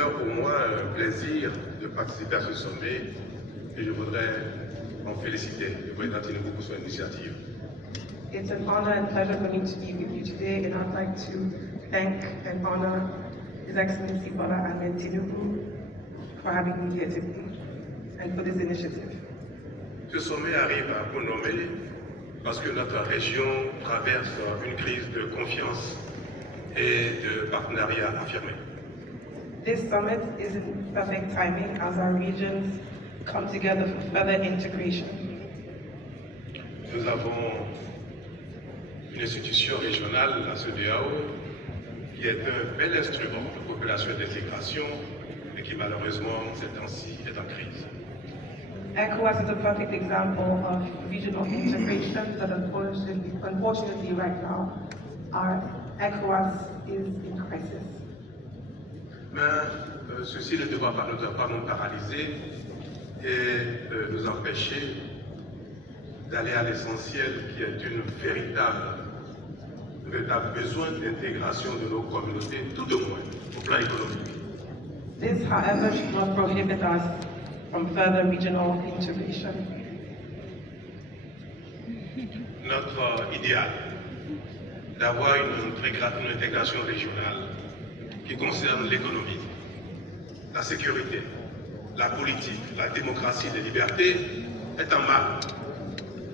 demeure pour moi un plaisir de participer à ce sommet et je voudrais en féliciter le président Tinubu pour son initiative. It's an honor and pleasure for me to be with you today, and I'd like to thank and honor His Excellency Bola Ahmed Tinubu for having me here today and for this initiative. Ce sommet arrive à bon nommé parce que notre région traverse une crise de confiance et de partenariat affirmé. This summit is in perfect timing as our regions come together for further integration. Nous avons une institution régionale, la CEDEAO, qui est un bel instrument de population d'intégration et qui malheureusement, ces temps-ci, est en crise. ECOWAS is a perfect example of regional integration, but unfortunately right now, our ECOWAS is in crisis. Mais ceci ne doit pas nous paralyser et nous empêcher d'aller à l'essentiel qui est un véritable besoin d'intégration de nos communautés, tout au moins au plan économique. This, however, should not prohibit us from further regional integration. Notre idéal d'avoir une intégration régionale qui concerne l'économie, la sécurité, la politique, la démocratie, les libertés est en mal.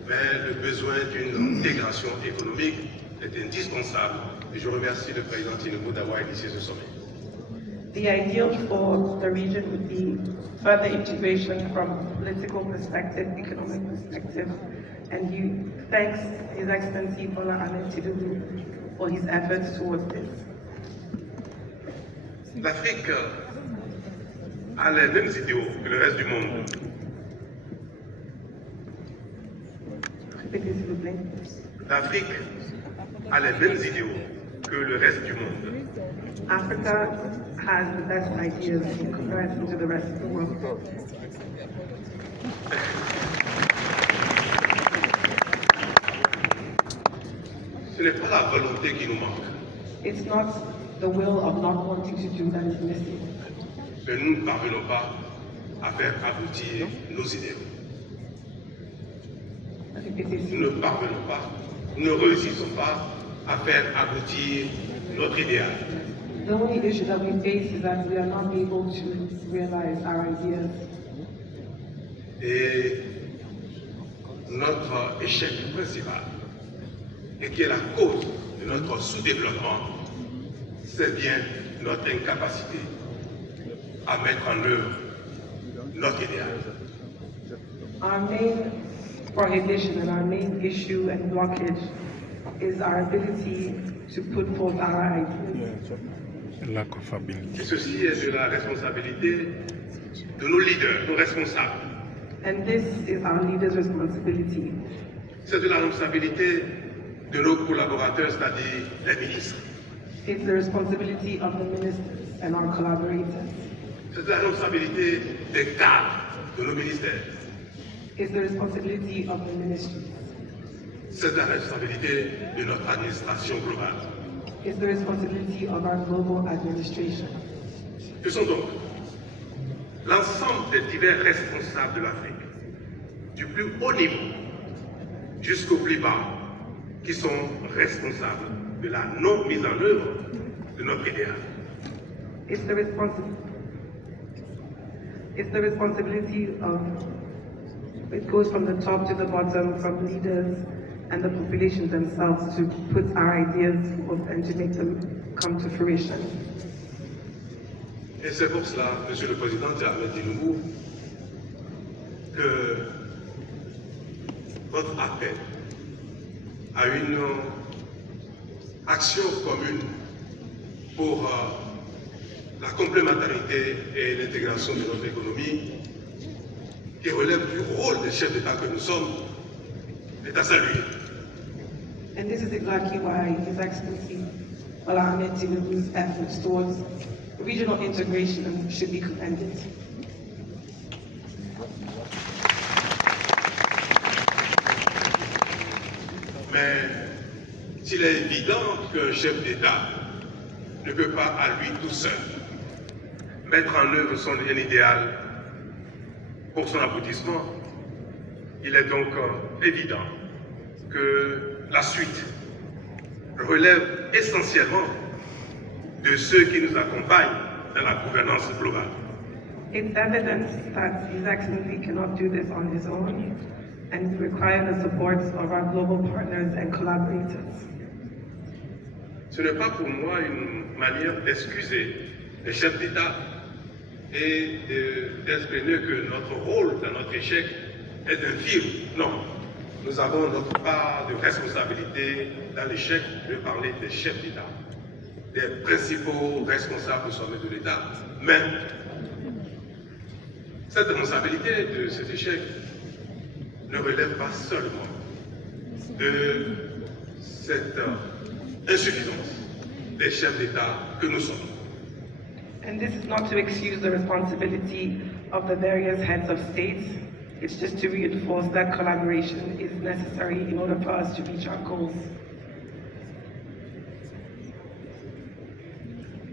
Mais le besoin d'une intégration économique est indispensable et je remercie le président Tinubu d'avoir initié ce sommet. The ideal for the region would be further integration from a political perspective, economic perspective, and thanks His Excellency Bola Ahmed Tinubu for his efforts towards this. L'Afrique a les mêmes idéaux que le reste du monde. Répétez, s'il vous plaît. L'Afrique a les mêmes idéaux que le reste du monde. Africa has the best ideas in comparison to the rest of the world. Ce n'est pas la volonté qui nous manque, It's not the will of not wanting to do that is missing, mais nous ne parvenons pas à faire aboutir nos idéaux. Répétez, s'il Nous vous ne plaît. parvenons pas, nous ne réussissons pas à faire aboutir notre idéal. The only issue that we face is that we are not able to realize our ideas. Et notre échec principal, et qui est la cause de notre sous-développement, c'est bien notre incapacité à mettre en œuvre notre idéal. Our main prohibition and our main issue and blockage is our ability to put forth our ideas. Lack of ability. Et ceci est de la responsabilité de nos leaders, nos responsables. And this is our leaders' responsibility. C'est de la responsabilité de nos collaborateurs, c'est-à-dire les ministres. It's the responsibility of the ministers and our collaborators. C'est de la responsabilité des cadres de nos ministères. It's the responsibility of the ministries. C'est de la responsabilité de notre administration globale. It's the responsibility of our global administration. Ce sont donc l'ensemble des divers responsables de l'Afrique, du plus haut niveau jusqu'au plus bas, qui sont responsables de la non-mise en œuvre de notre idéal. It's the responsibility of, it goes from the top to the bottom, from leaders and the population themselves to put our ideas forth and to make them come to fruition. Et c'est pour cela, Monsieur le Président Ahmed Tinubu, que votre appel à une action commune pour la complémentarité et l'intégration de notre économie, qui relève du rôle des chefs d'État que nous sommes, est à saluer. And this is exactly why His Excellency Bola Ahmed Tinubu's efforts towards regional integration should be commended. Mais s'il est évident qu'un chef d'État ne peut pas à lui tout seul mettre en œuvre un idéal pour son aboutissement, il est donc évident que la suite relève essentiellement de ceux qui nous accompagnent dans la gouvernance globale. It's evident that His Excellency cannot do this on his own and require the support of our global partners and collaborators. Ce n'est pas pour moi une manière d'excuser les chefs d'État et d'exprimer que notre rôle dans notre échec est infime. Non, nous avons notre part de responsabilité dans l'échec de parler des chefs d'État, des principaux responsables au sommet de l'État. Mais cette responsabilité de cet échec ne relève pas seulement de cette insuffisance des chefs d'État que nous sommes. And this is not to excuse the responsibility of the various heads of states. It's just to reinforce that collaboration is necessary in order for us to reach our goals.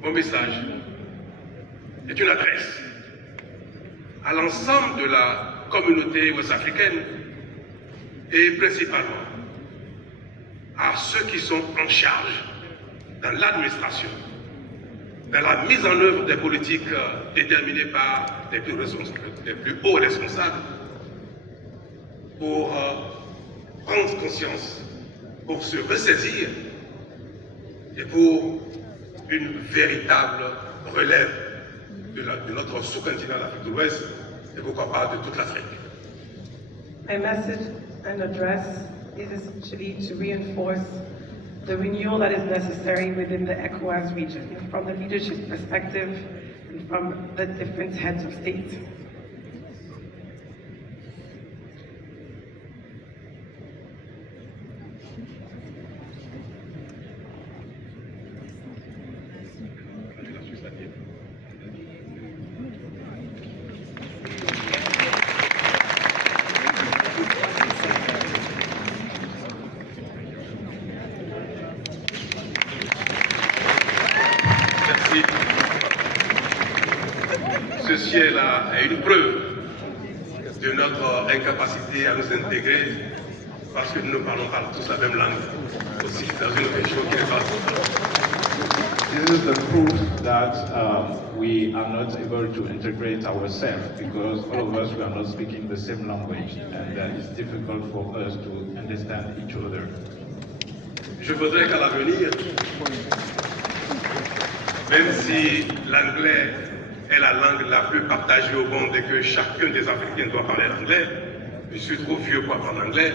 Mon message est une adresse à l'ensemble de la communauté ouest-africaine et principalement à ceux qui sont en charge dans l'administration, dans la mise en œuvre des politiques déterminées par les plus hauts responsables, pour prendre conscience, pour se ressaisir et pour une véritable relève de notre sous-continent d'Afrique de l'Ouest et pourquoi pas de toute l'Afrique. My message and address is essentially to reinforce the renewal that is necessary within the ECOWAS region, from the leadership perspective and from the different heads of state. Merci. Ceci est une preuve de notre incapacité à nous intégrer parce que nous ne parlons pas tous la même langue, aussi dans une région qui n'est pas. This is the proof that we are not able to integrate ourselves because all of us we are not speaking the same language and it's difficult for us to understand each other. Je voudrais qu'à l'avenir, même si l'anglais est la langue la plus partagée au monde et que chacun des Africains doit parler l'anglais, je suis trop vieux pour apprendre l'anglais,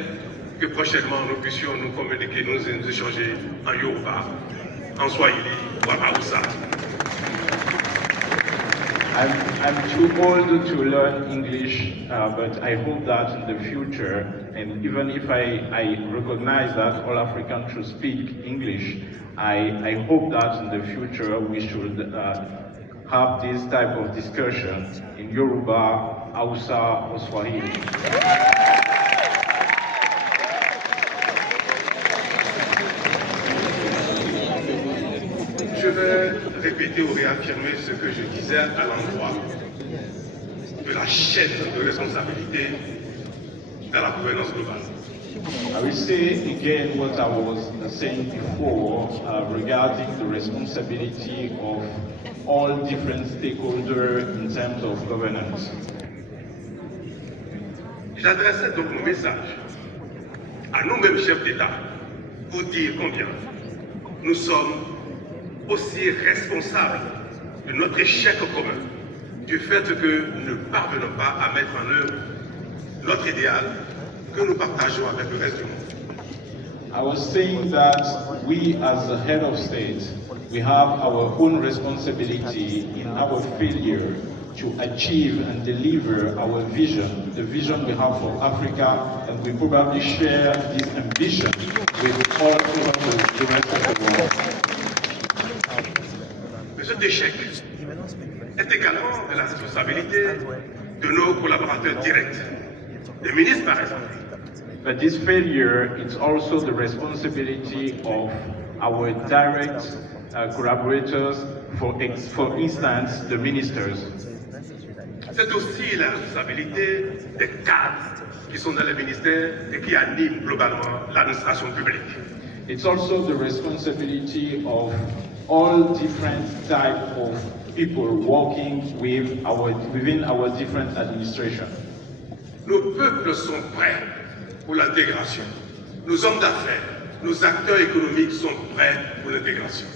que prochainement nous puissions nous communiquer, nous échanger en Yoruba, en Swahili ou en Hausa. I'm too old to learn English, but I hope that in the future, and even if I recognize that all Africans should speak English, I hope that in the future we should have this type of discussion in Yoruba, Hausa, or Swahili. Je vais répéter ou réaffirmer ce que je disais à l'endroit de la chaîne de responsabilité dans la gouvernance globale. I will say again what I was saying before regarding the responsibility of all different stakeholders in terms of governance. J'adressais donc mon message à nous-mêmes chefs d'État pour dire combien nous sommes aussi responsables de notre échec commun, du fait que nous ne parvenons pas à mettre en œuvre notre idéal que nous partageons avec le reste du monde. I was saying that we as a head of state, we have our own responsibility in our failure to achieve and deliver our vision, the vision we have for Africa, and we probably share this ambition with all over the rest of the world. Mais cet échec est également de la responsabilité de nos collaborateurs directs, des ministres par exemple. But this failure is also the responsibility of our direct collaborators for instance, the ministers. C'est aussi la responsabilité des cadres qui sont dans les ministères et qui animent globalement l'administration publique. It's also the responsibility of all different type of people working within our different administrations. Nos peuples sont prêts pour l'intégration. Nos hommes d'affaires, nos acteurs économiques sont prêts pour l'intégration.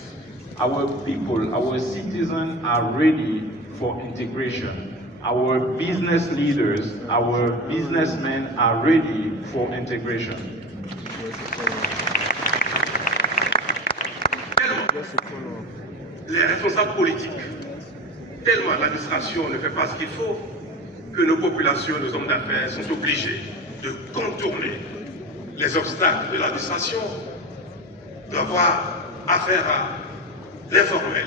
Our people, our citizens are ready for integration. Our business leaders, our businessmen are ready for integration. Les responsables politiques, tellement l'administration ne fait pas ce qu'il faut, que nos populations, nos hommes d'affaires sont obligés de contourner les obstacles de l'administration, d'avoir affaire à l'informel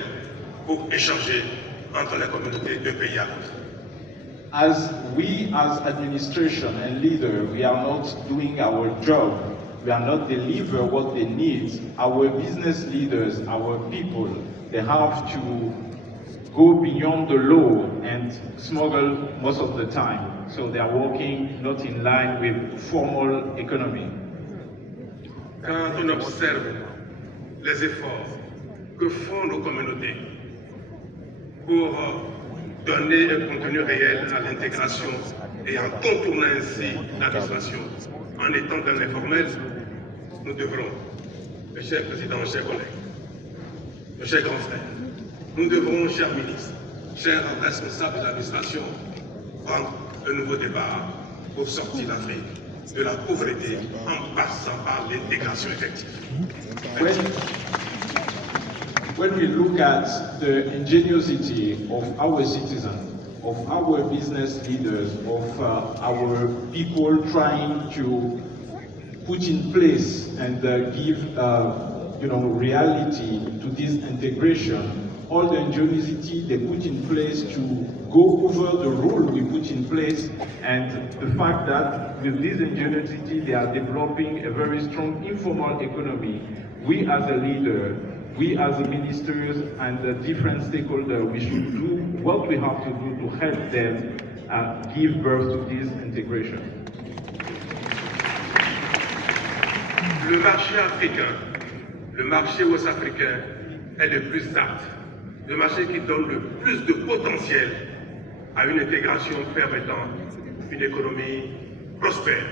pour échanger entre les communautés d'un pays à l'autre. As we as administration and leader, we are not doing our job. We are not delivering what they need. Our business leaders, our people, they have to go beyond the law and smuggle most of the time. So they are working not in line with formal economy. Quand on observe les efforts que font nos communautés pour donner un contenu réel à l'intégration et en contournant ainsi l'administration, en étant dans l'informel, nous devrons, mes chers présidents, chers collègues, mes chers grands frères, nous devrons, chers ministres, chers responsables de l'administration, prendre un nouveau départ pour sortir l'Afrique de la pauvreté en passant par l'intégration effective. When we look at the ingenuity of our citizens, of our business leaders, of our people trying to put in place and give reality to this integration, all the ingenuity they put in place to go over the rule we put in place, and the fact that with this ingenuity they are developing a very strong informal economy. We as a leader, we as the ministers and the different stakeholders, we should do what we have to do to help them give birth to this integration. Le marché africain, le marché ouest-africain est le plus apte, le marché qui donne le plus de potentiel à une intégration permettant une économie prospère.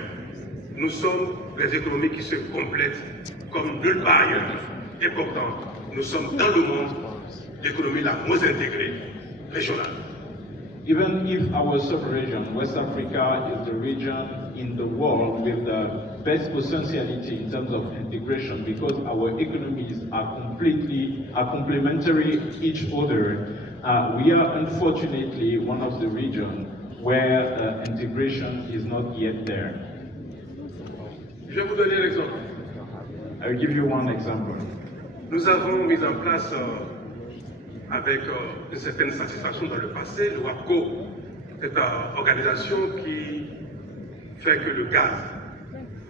Nous sommes les économies qui se complètent comme nulle part ailleurs. Et pourtant, nous sommes dans le monde l'économie la moins intégrée régionale. Even if our sub-region, West Africa, is the region in the world with the best potentiality in terms of integration, because our economies are complementary each other, we are unfortunately one of the regions where integration is not yet there. Je vais vous donner un exemple. I will give you one example. Nous avons mis en place, avec une certaine satisfaction dans le passé, le WAPCO, cette organisation qui fait que le gaz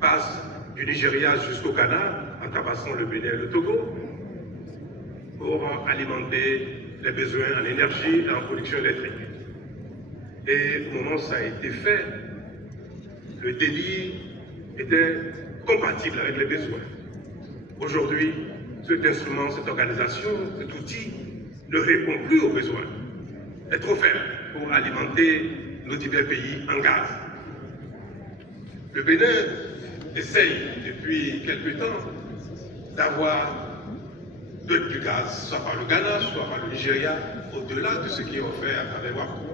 passe du Nigeria jusqu'au Ghana, en traversant le Bénin et le Togo, pour alimenter les besoins en énergie et en production électrique. Et au moment où ça a été fait, le débit était compatible avec les besoins. Aujourd'hui, cet instrument, cette organisation, cet outil ne répond plus aux besoins. Est trop faible pour alimenter nos divers pays en gaz. Le Bénin essaye depuis quelque temps d'avoir du gaz, soit par le Ghana, soit par le Nigeria, au-delà de ce qui est offert à travers WAPCO.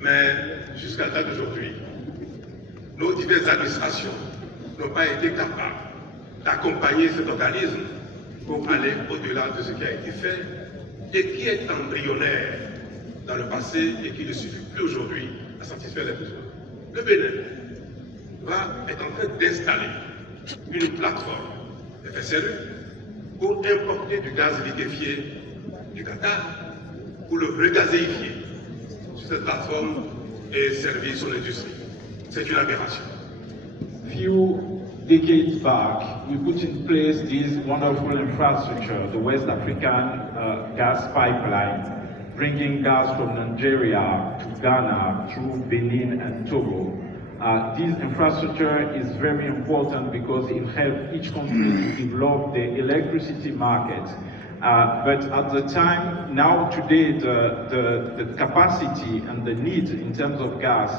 Mais jusqu'à la date d'aujourd'hui, nos diverses administrations n'ont pas été capables d'accompagner cet organisme pour aller au-delà de ce qui a été fait et qui est embryonnaire dans le passé et qui ne suffit plus aujourd'hui à satisfaire les besoins. Le Bénin est en train d'installer une plateforme FSRU pour importer du gaz liquéfié du Qatar, pour le regazéifier sur cette plateforme et servir son industrie. C'est une aberration. Few decades back, we put in place this wonderful infrastructure, the West African gas pipeline, bringing gas from Nigeria to Ghana through Benin and Togo. This infrastructure is very important because it helps each country to develop the electricity market. But at the time, now today, the capacity and the need in terms of gas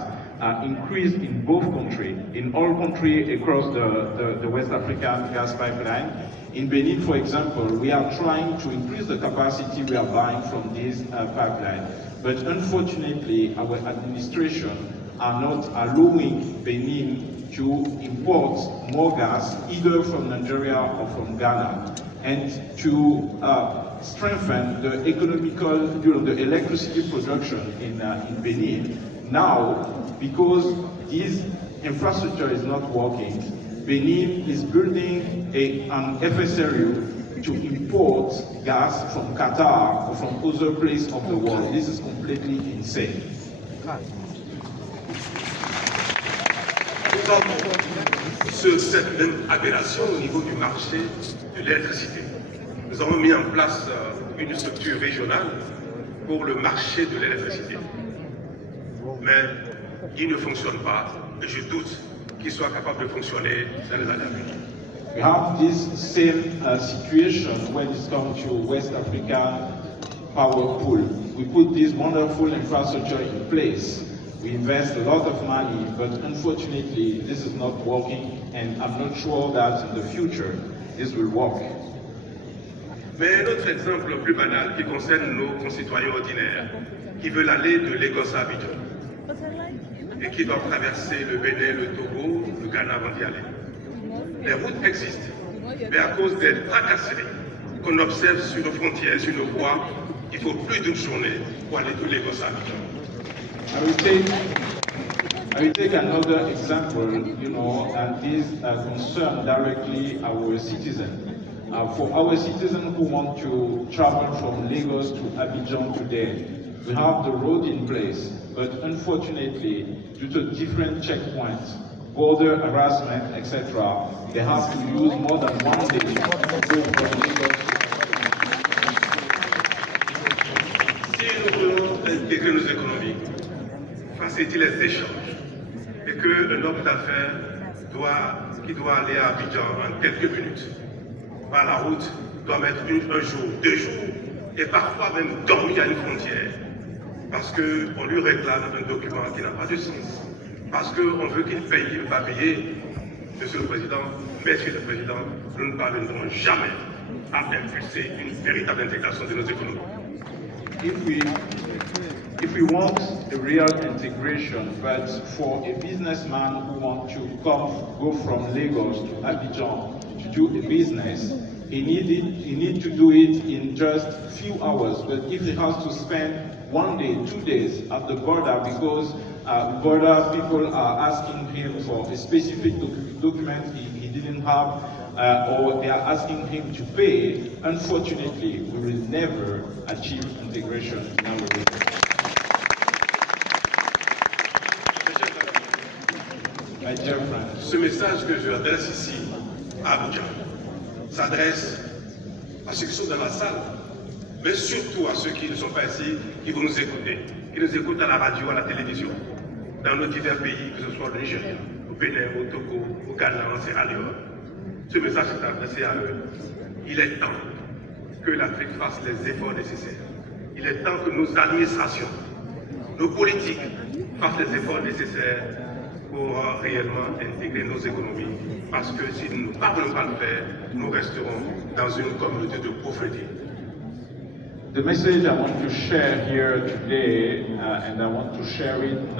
increased in both countries, in all countries across the West African gas pipeline. In Benin, for example, we are trying to increase the capacity we are buying from this pipeline. But unfortunately, our administration are not allowing Benin to import more gas, either from Nigeria or from Ghana. And to strengthen the economical, the electricity production in Benin, now, because this infrastructure is not working, Benin is building an FSRU to import gas from Qatar or from other places of the world. This is completely insane. Nous avons cette même aberration au niveau du marché de l'électricité. Nous avons mis en place une structure régionale pour le marché de l'électricité. Mais il ne fonctionne pas et je doute qu'il soit capable de fonctionner dans les années à venir. We have this same situation when it comes to West African power pool. We put this wonderful infrastructure in place. We invest a lot of money, but unfortunately, this is not working, and I'm not sure that in the future, this will work. Mais un autre exemple plus banal qui concerne nos concitoyens ordinaires qui veulent aller de Lagos à Abidjan et qui doivent traverser le Bénin, le Togo, le Ghana avant d'y aller. Les routes existent, mais à cause des tracasseries qu'on observe sur nos frontières, sur nos voies, il faut plus d'une journée pour aller de Lagos à Abidjan. I will take another example, and this concern directly our citizens. For our citizens who want to travel from Lagos to Abidjan today, we have the road in place, but unfortunately, due to different checkpoints, border harassment, etc., they have to use more than 1 day to go from Lagos. Si nous voulons intégrer nos économies, faciliter les échanges, et qu'un homme d'affaires qui doit aller à Abidjan en quelques minutes, par la route, doit mettre un jour, 2 jours, et parfois même dormir à une frontière, parce qu'on lui réclame un document qui n'a pas de sens, parce qu'on veut qu'il paye, il ne va pas payer. Monsieur le Président, Monsieur le Président, nous ne parviendrons jamais à impulser une véritable intégration de nos économies. If we want a real integration, but for a businessman who wants to go from Lagos to Abidjan to do a business, he need to do it in just a few hours. But if he has to spend 1 day, 2 days at the border because border people are asking him for a specific document he didn't have, or they are asking him to pay, unfortunately, we will never achieve integration in our region. Ce message que je adresse ici à Abidjan s'adresse à ceux qui sont dans la salle, mais surtout à ceux qui ne sont pas ici, qui vont nous écouter, qui nous écoutent à la radio, à la télévision, dans nos divers pays, que ce soit au Nigeria, au Bénin, au Togo, au Ghana, en Sierra Leone. Ce message est adressé à eux. Il est temps que l'Afrique fasse les efforts nécessaires. Il est temps que nos administrations, nos politiques fassent les efforts nécessaires pour réellement intégrer nos économies. Parce que si nous ne parvenons pas à le faire, nous resterons dans une communauté de pauvreté. The message I want to share here today, and I want to share it